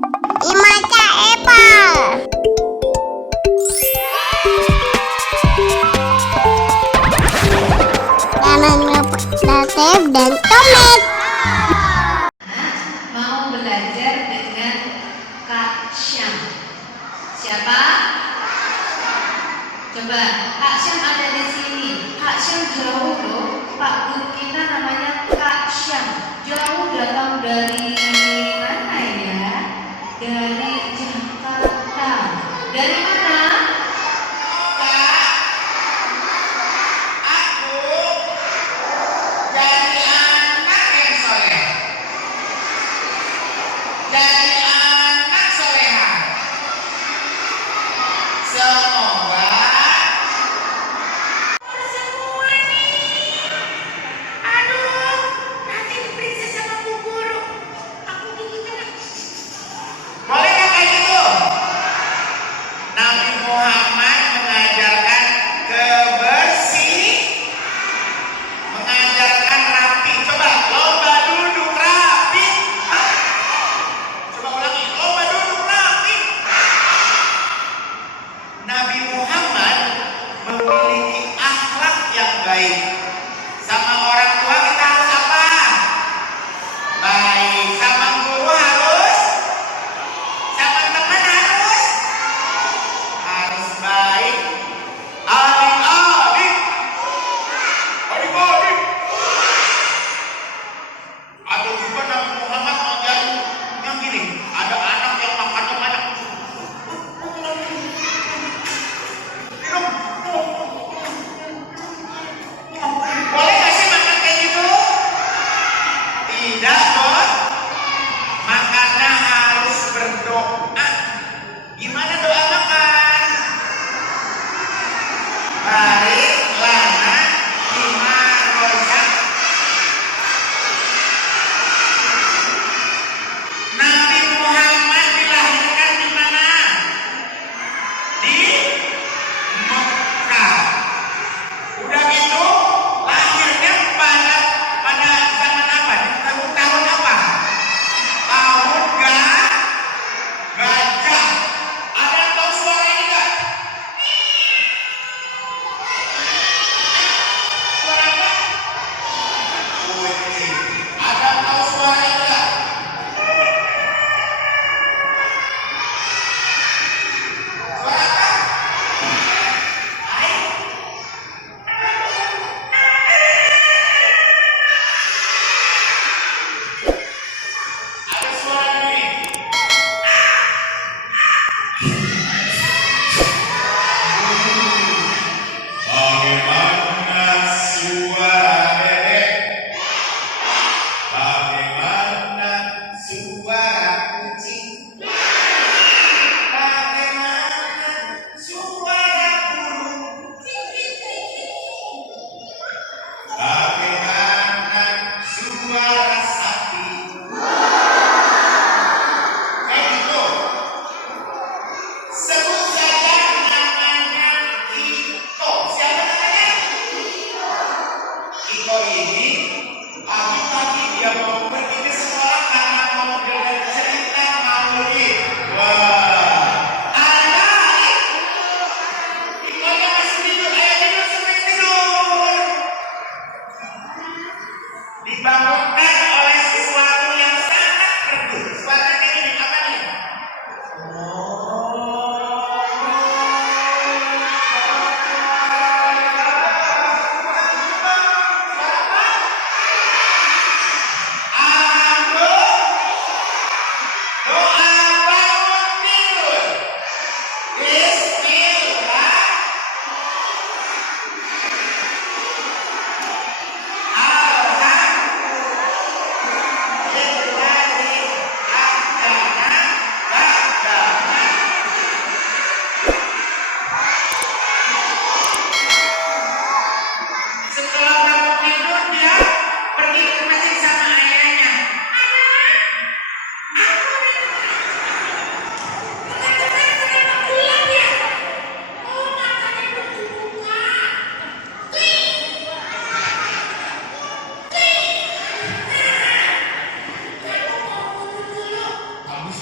Imaza Apple. Jangan lupa subscribe dan komen. Mau belajar dengan Kak Syam. Siapa? Coba, Kak Syam ada di sini. Kak Syam jauh loh. Pak guru kita namanya Kak Syam. Jauh datang dari mana ya? Dari Jakarta. Dari mana? Dari anak soleha. Semoga semua nih. Aduh, nanti diperiksa sama bu guru. Aku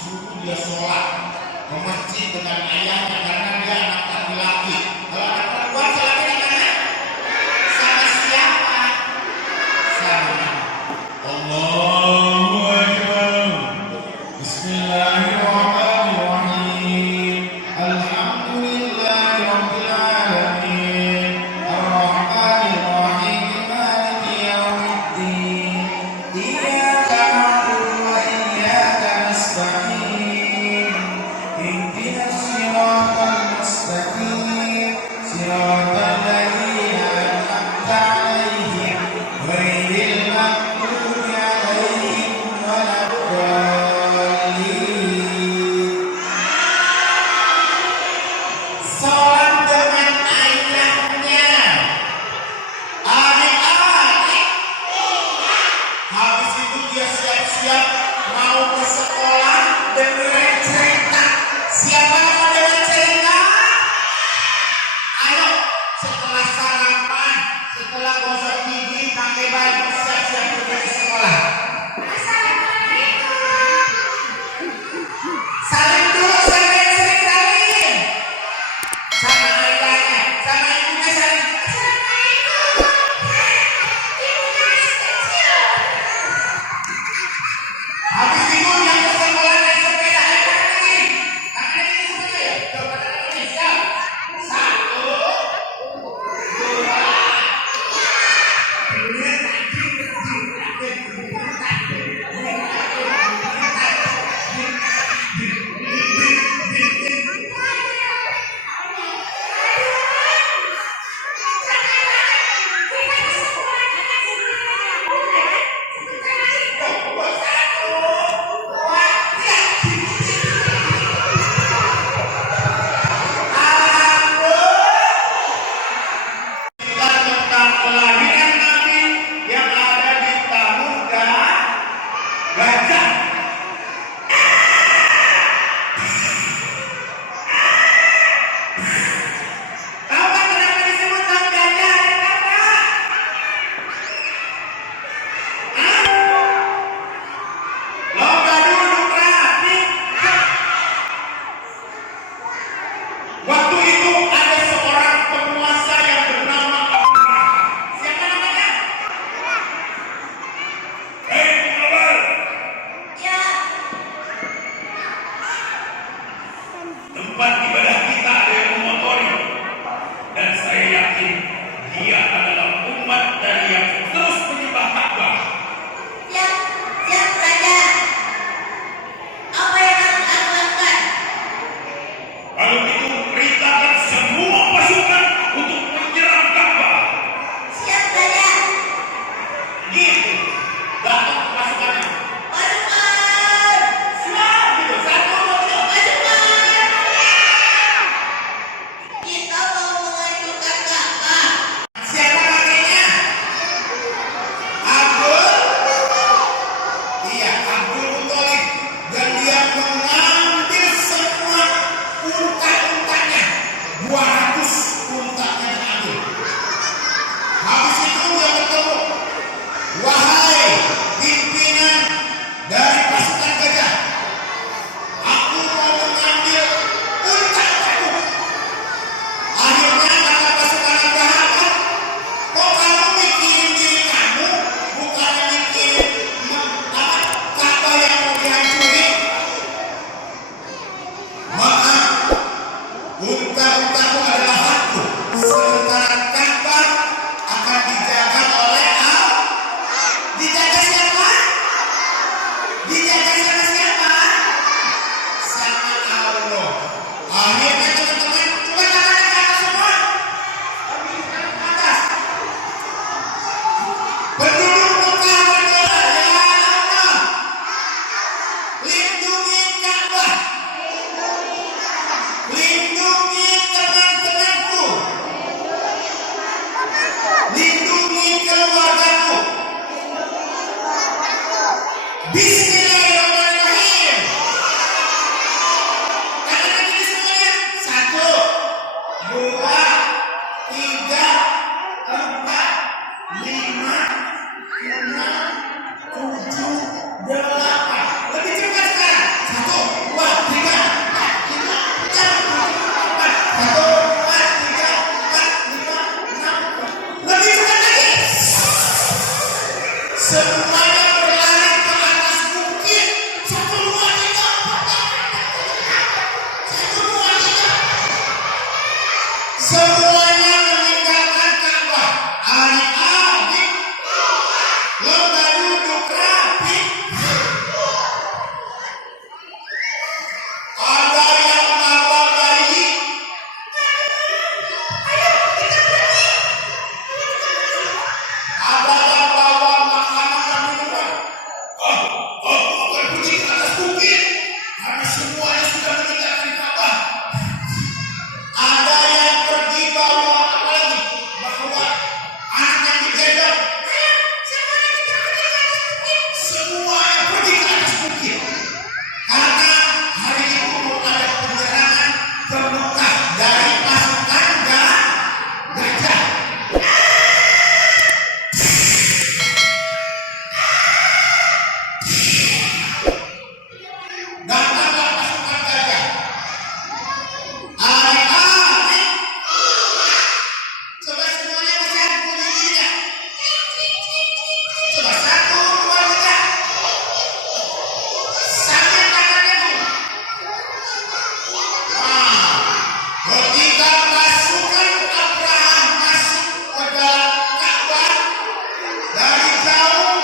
disuruh dia sholat ke masjid dengan ayahnya karena dia anak laki-laki. Kalau anak perempuan sholatnya di mana? Sama siapa? Sama Allahu Akbar. Bismillahirrahmanirrahim. Alhamdulillahirabbil alamin. Arrahmanirrahim. Maliki yaumiddin. Iyyaka na'budu wa iyyaka nasta'in. Ihdinas siratal mustaqim. Siratal ladzina an'amta 'alaihim ghairil maghdubi 'alaihim waladdallin. Sholat dengan ayahnya. Adik-adik. Habis itu dia siap-siap mau ke sekolah dengerin cerita. Siapa yang mau dengerin cerita? Ayo, setelah sarapan, setelah gosok gigi, pakai baju, siap-siap pergi ke sekolah. Salim dulu sama yang sering salim. Sama ayahnya, sama ibunya salim. Habis itu yang ke sekolah naik sepeda. Ayo tangan ini. Tangan ini seperti ya. Coba tangan ini. Siap. 1, 2. Tentang kelahiran Nabi yang ada di Pasukan Gajah. Tahu kan kenapa disebut Tang Gajah? Kenapa? Lo Badui rapi. Waktu itu ada seorang penguasa yang bernama Abrahah. Siapa namanya? Hei, pengawal. Ya, Tempat ibadah kita ada yang mengotori. Dan saya yakin dia adalah umat dari yang terus menyembah Ka'bah. siap, siap saja. Apa yang harus aku lakukan? Kalau itu perintahkan semua pasukan untuk menyerang Ka'bah. Siap saja. Gitu. Datang ke pasukannya. Pasukan. Siap gitu. 1, 2, 3. Pasukan. Datanglah pasukan gajah. Adik-adik, coba semuanya bisa bunyi tidak? Coba 1, 2, 3. Sambil tangannya dulu. Ketika pasukan Abrahah masuk ke dalam Ka'bah, dari jauh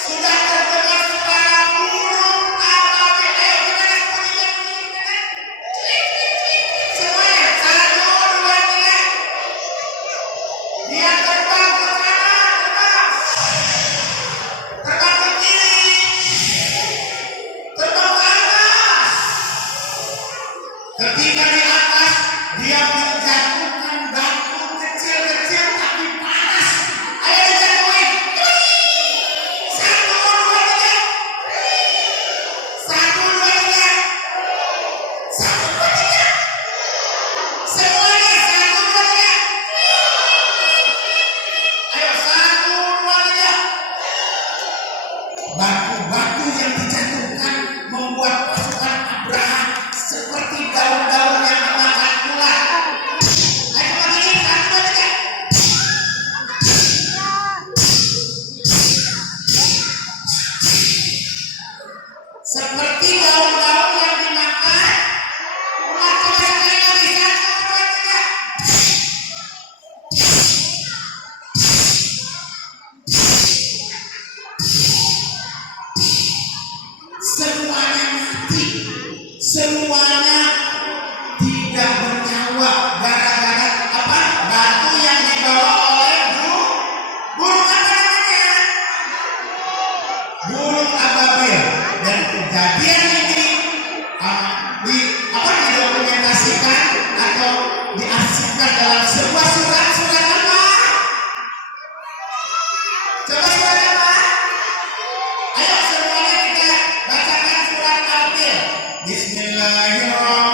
sudah terdengar suara burung ababil. Ayo gimana bunyinya? Semuanya 1, 2, 3. Dia terbang ke kanan, terbang ke kiri, terbang ke atas. Ketika di atas, dia menjatuhkan batu kecil-kecil tapi panas. Ayo dijatuhin. 1, 2, 3. 1, 2, 3. 1, 2, 3. Semuanya 1, 2, 3. Ayo 1, 2, 3. Batu-batu yang dijatuhkan membuat pasukan Abrahah seperti daun-daun yang dimakan ular. Ayo begini 1, 2, 3. Seperti daun-daun yang dimakan ular. Coba sekali lagi 1, 2, 3. Semuanya mati. Semuanya tidak bernyawa gara-gara apa? Batu yang dibawa oleh burung apa namanya? Burung ababil. Dan kejadian ini didokumentasikan atau diarsipkan dalam sebuah surat apa? Coba surat apa? Ayo semuanya kita bacakan surat Mampir. Bismillahirrahmanirrahim.